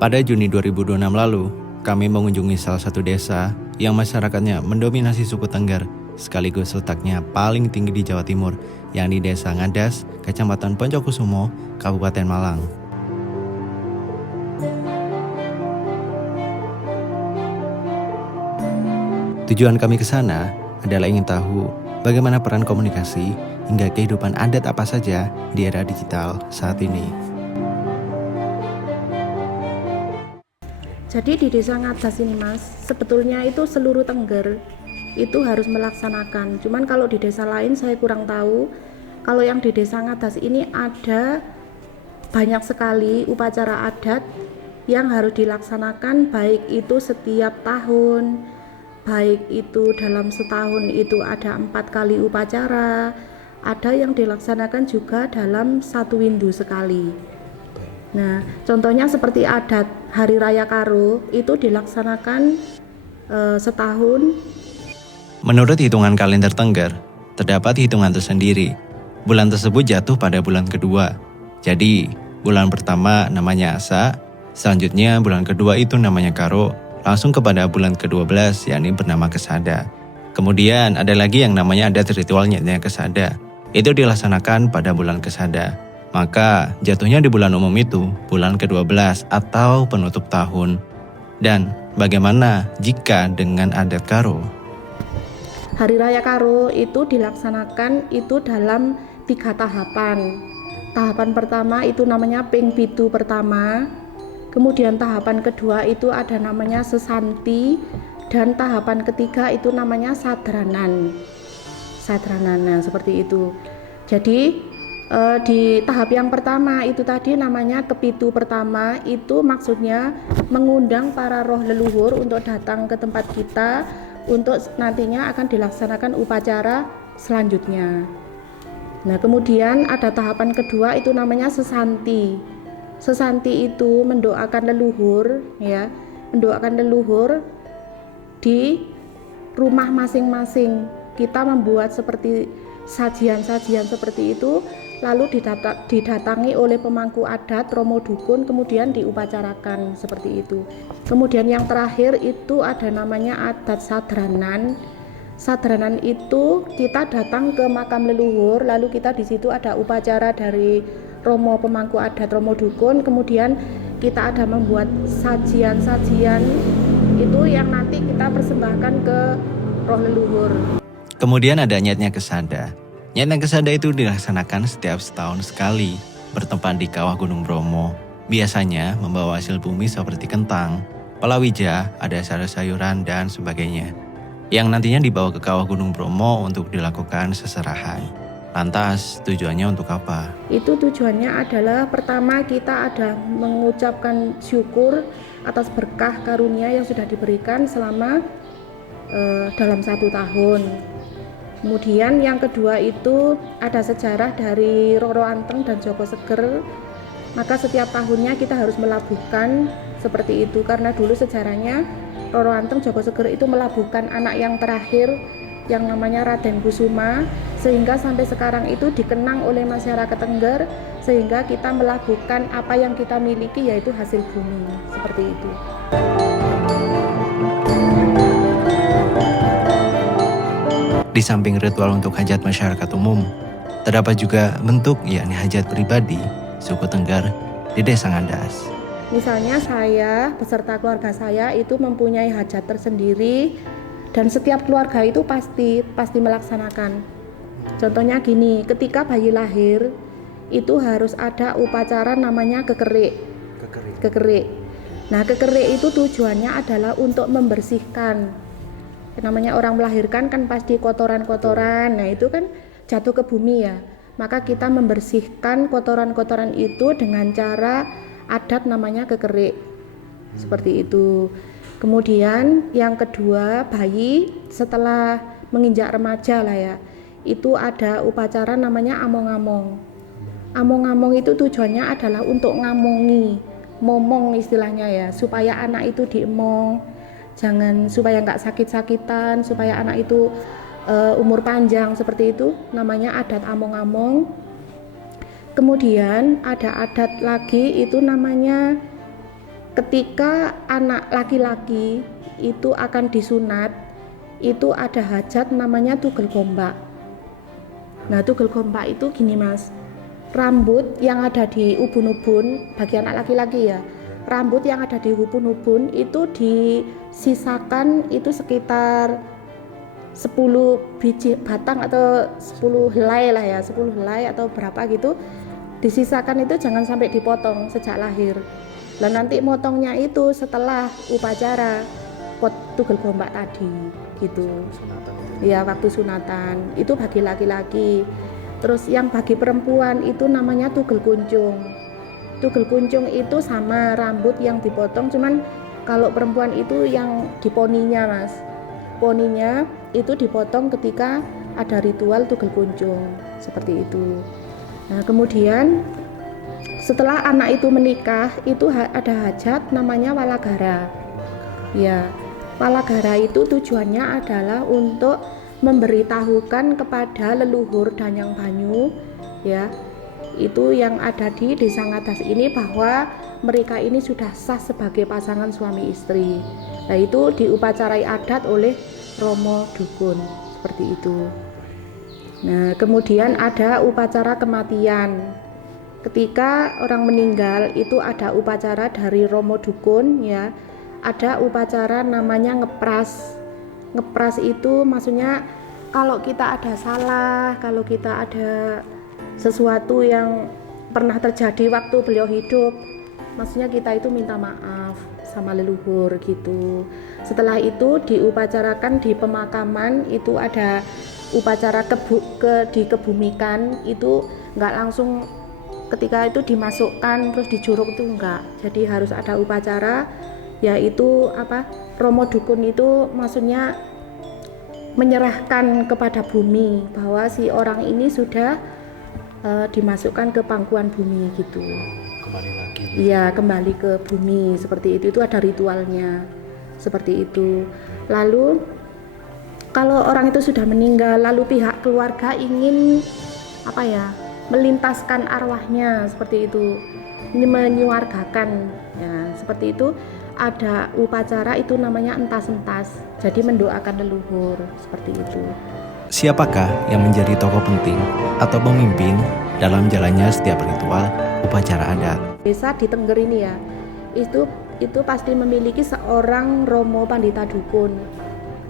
Pada Juni 2026 lalu, kami mengunjungi salah satu desa yang masyarakatnya mendominasi suku Tengger, sekaligus letaknya paling tinggi di Jawa Timur, yakni Desa Ngadas, Kecamatan Poncokusumo, Kabupaten Malang. Tujuan kami ke sana adalah ingin tahu bagaimana peran komunikasi hingga kehidupan adat apa saja di era digital saat ini. Jadi di Desa Ngadas ini Mas, sebetulnya itu seluruh Tengger itu harus melaksanakan. Cuman kalau di desa lain saya kurang tahu. Kalau yang di Desa Ngadas ini ada banyak sekali upacara adat yang harus dilaksanakan, baik itu setiap tahun, baik itu dalam setahun itu ada 4 kali upacara, ada yang dilaksanakan juga dalam satu windu sekali. Nah, contohnya seperti adat Hari Raya Karo itu dilaksanakan setahun. Menurut hitungan kalender Tengger, terdapat hitungan tersendiri. Bulan tersebut jatuh pada bulan kedua. Jadi, bulan pertama namanya Asa, selanjutnya bulan kedua itu namanya Karo, langsung kepada bulan ke-12 yakni bernama Kesada. Kemudian ada lagi yang namanya adat ritualnya Kesada. Itu dilaksanakan pada bulan Kesada. Maka jatuhnya di bulan umum itu bulan ke-12 atau penutup tahun. Dan bagaimana jika dengan adat Karo? Hari Raya Karo itu dilaksanakan itu dalam 3 tahapan. Tahapan pertama itu namanya Ping Pitu pertama. Kemudian tahapan kedua itu ada namanya Sesanti. Dan tahapan ketiga itu namanya Sadranan. Sadranan seperti itu. Jadi di tahap yang pertama itu tadi namanya Kepitu pertama, itu maksudnya mengundang para roh leluhur untuk datang ke tempat kita untuk nantinya akan dilaksanakan upacara selanjutnya. Nah, kemudian ada tahapan kedua itu namanya Sesanti. Sesanti itu mendoakan leluhur, ya, mendoakan leluhur di rumah masing-masing. Kita membuat seperti sajian-sajian seperti itu, lalu didatangi oleh pemangku adat, romo dukun, kemudian diupacarakan seperti itu. Kemudian yang terakhir itu ada namanya adat Sadranan. Sadranan itu kita datang ke makam leluhur, lalu kita di situ ada upacara dari romo pemangku adat, romo dukun, kemudian kita ada membuat sajian-sajian itu yang nanti kita persembahkan ke roh leluhur. Kemudian ada Nyatnya Kesada. Nyatnya Kesada itu dilaksanakan setiap setahun sekali, bertempat di kawah Gunung Bromo. Biasanya membawa hasil bumi seperti kentang, palawija, ada sayur-sayuran, dan sebagainya, yang nantinya dibawa ke kawah Gunung Bromo untuk dilakukan seserahan. Lantas, tujuannya untuk apa? Itu tujuannya adalah pertama kita ada mengucapkan syukur atas berkah karunia yang sudah diberikan selama dalam 1 tahun. Kemudian yang kedua itu ada sejarah dari Roro Anteng dan Joko Seger. Maka setiap tahunnya kita harus melabuhkan seperti itu, karena dulu sejarahnya Roro Anteng Joko Seger itu melabuhkan anak yang terakhir yang namanya Raden Kusuma, sehingga sampai sekarang itu dikenang oleh masyarakat Tengger, sehingga kita melabuhkan apa yang kita miliki, yaitu hasil bumi seperti itu. Di samping ritual untuk hajat masyarakat umum, terdapat juga bentuk yakni hajat pribadi suku Tengger di Desa Ngadas. Misalnya saya beserta keluarga saya itu mempunyai hajat tersendiri, dan setiap keluarga itu pasti melaksanakan. Contohnya gini, ketika bayi lahir itu harus ada upacara namanya kekerik. Nah, kekerik itu tujuannya adalah untuk membersihkan. Namanya orang melahirkan kan pasti kotoran-kotoran, nah itu kan jatuh ke bumi ya. Maka kita membersihkan kotoran-kotoran itu dengan cara adat namanya kekerik. Seperti itu. Kemudian yang kedua, bayi setelah menginjak remaja lah ya, itu ada upacara namanya among-among. Among-among itu tujuannya adalah untuk ngamongi, momong istilahnya ya, supaya anak itu diemong, supaya nggak sakit-sakitan, supaya anak itu umur panjang, seperti itu namanya adat among-among. Kemudian ada adat lagi itu namanya ketika anak laki-laki itu akan disunat, itu ada hajat namanya tugel gombak. Nah, tugel gombak itu gini Mas, rambut yang ada di ubun-ubun bagi anak laki-laki ya, rambut yang ada di ubun-ubun itu disisakan itu sekitar 10 biji batang atau 10 helai lah ya, 10 helai atau berapa gitu, disisakan itu jangan sampai dipotong sejak lahir. Dan nanti motongnya itu setelah upacara tugel gombak tadi gitu. Ya, waktu sunatan itu bagi laki-laki. Terus yang bagi perempuan itu namanya tugel kuncung. Tugel kuncung itu sama rambut yang dipotong, cuman kalau perempuan itu yang di poninya Mas. Poninya itu dipotong ketika ada ritual tugel kuncung seperti itu. Nah, kemudian setelah anak itu menikah itu ada hajat namanya walagara. Ya, walagara itu tujuannya adalah untuk memberitahukan kepada leluhur Danyang Banyu ya, itu yang ada di Desa Ngadas ini bahwa mereka ini sudah sah sebagai pasangan suami istri. Nah, itu diupacarai adat oleh Romo Dukun seperti itu. Nah, kemudian ada upacara kematian. Ketika orang meninggal itu ada upacara dari Romo Dukun ya. Ada upacara namanya ngepras. Ngepras itu maksudnya kalau kita ada salah, kalau kita ada sesuatu yang pernah terjadi waktu beliau hidup, maksudnya kita itu minta maaf sama leluhur gitu. Setelah itu diupacarakan di pemakaman, itu ada upacara dikebumikan, itu nggak langsung ketika itu dimasukkan terus dijuruk itu enggak. Jadi harus ada upacara, yaitu Romo Dukun itu maksudnya menyerahkan kepada bumi bahwa si orang ini sudah dimasukkan ke pangkuan bumi gitu. Kembali lagi. Iya, kembali ke bumi seperti itu. Itu ada ritualnya seperti itu. Lalu kalau orang itu sudah meninggal, lalu pihak keluarga ingin melintaskan arwahnya seperti itu, ini menyuargakan ya seperti itu. Ada upacara itu namanya entas-entas, jadi mendoakan leluhur seperti itu. Siapakah yang menjadi tokoh penting atau pemimpin dalam jalannya setiap ritual upacara adat? Desa di Tengger ini ya, itu pasti memiliki seorang Romo Pandita Dukun.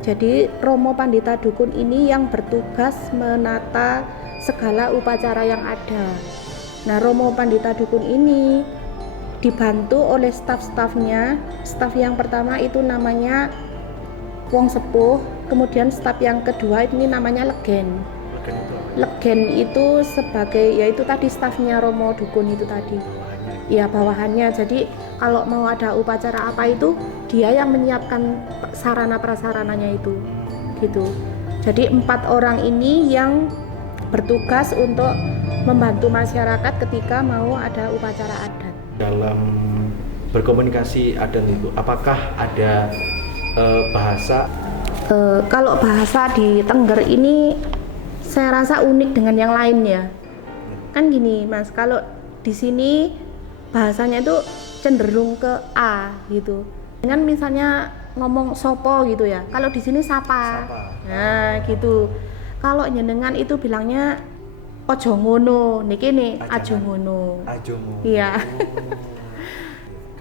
Jadi Romo Pandita Dukun ini yang bertugas menata segala upacara yang ada. Nah, Romo Pandita Dukun ini dibantu oleh staf-stafnya. Staf yang pertama itu namanya Wong Sepuh, kemudian staf yang kedua ini namanya Legen. Legen itu sebagai, yaitu tadi stafnya Romo Dukun itu tadi. Ya, bawahannya. Jadi kalau mau ada upacara apa itu dia yang menyiapkan sarana prasarananya itu gitu. Jadi 4 orang ini yang bertugas untuk membantu masyarakat ketika mau ada upacara adat. Dalam berkomunikasi adat itu, apakah ada bahasa? Kalau bahasa di Tengger ini saya rasa unik dengan yang lainnya. Kan gini Mas, kalau di sini bahasanya itu cenderung ke A gitu. Dengan misalnya ngomong sopo gitu ya. Kalau di sini sapa. Nah, gitu. Kalau nyenengan itu bilangnya ojo ngono, niki nih ajo ngono. Iya.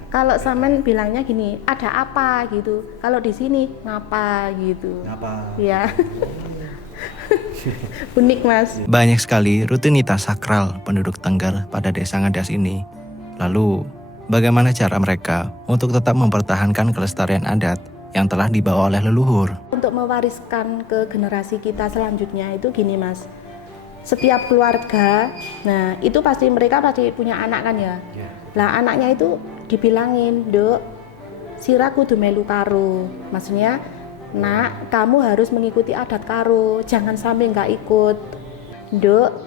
Kalau sampean bilangnya gini, ada apa gitu. Kalau di sini ngapa gitu. Ngapa? Iya. Unik Mas. Banyak sekali rutinitas sakral penduduk Tengger pada Desa Ngadas ini. Lalu, bagaimana cara mereka untuk tetap mempertahankan kelestarian adat yang telah dibawa oleh leluhur? Untuk mewariskan ke generasi kita selanjutnya itu gini Mas. Setiap keluarga, nah itu mereka pasti punya anak kan ya. Lah anaknya itu dibilangin, "Duk, sira kudu melu karo." Maksudnya, "Nak, kamu harus mengikuti adat karo, jangan sampai nggak ikut." "Duk,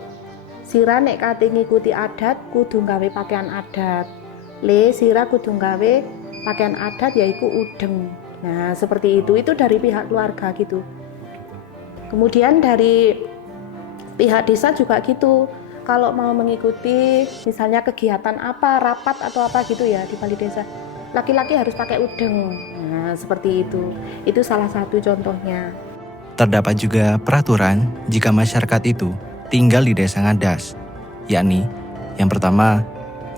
sira nek kate ngikuti adat kudu gawe pakaian adat. Le, sira kudu gawe pakaian adat yaiku udeng." Nah, seperti itu dari pihak keluarga gitu. Kemudian dari pihak desa juga gitu. Kalau mau mengikuti misalnya kegiatan apa, rapat atau apa gitu ya di Balai Desa, laki-laki harus pakai udeng. Nah, seperti itu. Itu salah satu contohnya. Terdapat juga peraturan jika masyarakat itu tinggal di desa ngadas, yakni yang pertama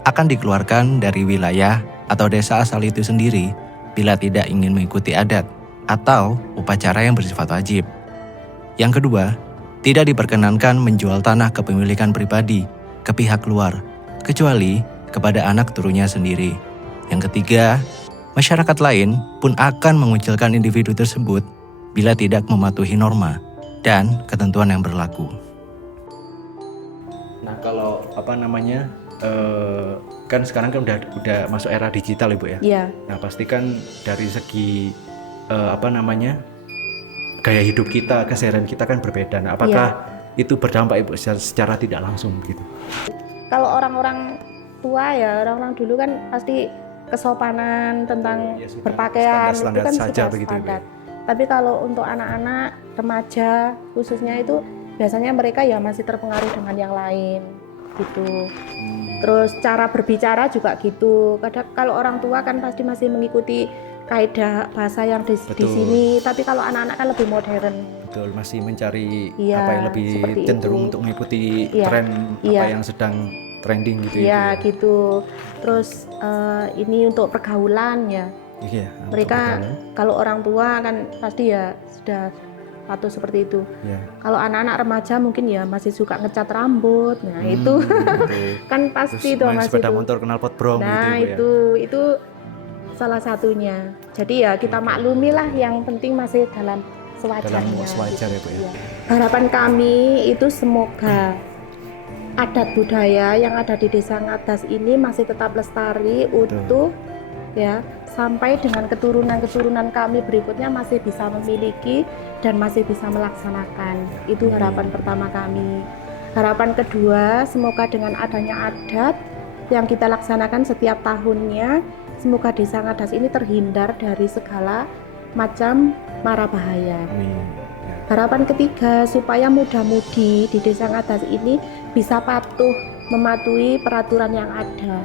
akan dikeluarkan dari wilayah atau desa asal itu sendiri bila tidak ingin mengikuti adat atau upacara yang bersifat wajib. Yang kedua, tidak diperkenankan menjual tanah kepemilikan pribadi ke pihak luar, kecuali kepada anak turunnya sendiri. Yang ketiga, masyarakat lain pun akan mengucilkan individu tersebut bila tidak mematuhi norma dan ketentuan yang berlaku. Nah, kalau kan sekarang kan udah masuk era digital Ibu ya. Iya. Nah, pastikan dari segi gaya hidup kita, keseharian kita kan berbeda. Nah, apakah itu berdampak Ibu secara tidak langsung begitu? Kalau orang-orang tua ya, orang-orang dulu kan pasti kesopanan tentang berpakaian itu kan sudah standar. Tapi kalau untuk anak-anak, remaja khususnya itu biasanya mereka ya masih terpengaruh dengan yang lain gitu. Terus cara berbicara juga gitu. Kadang kalau orang tua kan pasti masih mengikuti kaidah bahasa yang di sini, tapi kalau anak-anak kan lebih modern. Betul, masih mencari apa yang lebih cenderung untuk mengikuti tren apa yang sedang trending gitu. Iya gitu. Terus ini untuk pergaulan ya. Iya. Mereka kalau orang tua kan pasti ya sudah patuh seperti itu. Iya. Kalau anak-anak remaja mungkin ya masih suka ngecat rambut. Nah itu kan pasti itu masih sepeda motor knalpot brong nah gitu. Itu salah satunya. Jadi ya kita maklumi lah, yang penting masih dalam sewajarnya. Sewajar ya Bu ya. Harapan kami itu semoga adat budaya yang ada di Desa Ngadas ini masih tetap lestari, utuh ya, sampai dengan keturunan-keturunan kami berikutnya masih bisa memiliki dan masih bisa melaksanakan. Itu harapan pertama kami. Harapan kedua, semoga dengan adanya adat yang kita laksanakan setiap tahunnya, semoga Desa Ngadas ini terhindar dari segala macam mara bahaya. Harapan ketiga, supaya muda-mudi di Desa Ngadas ini bisa patuh mematuhi peraturan yang ada.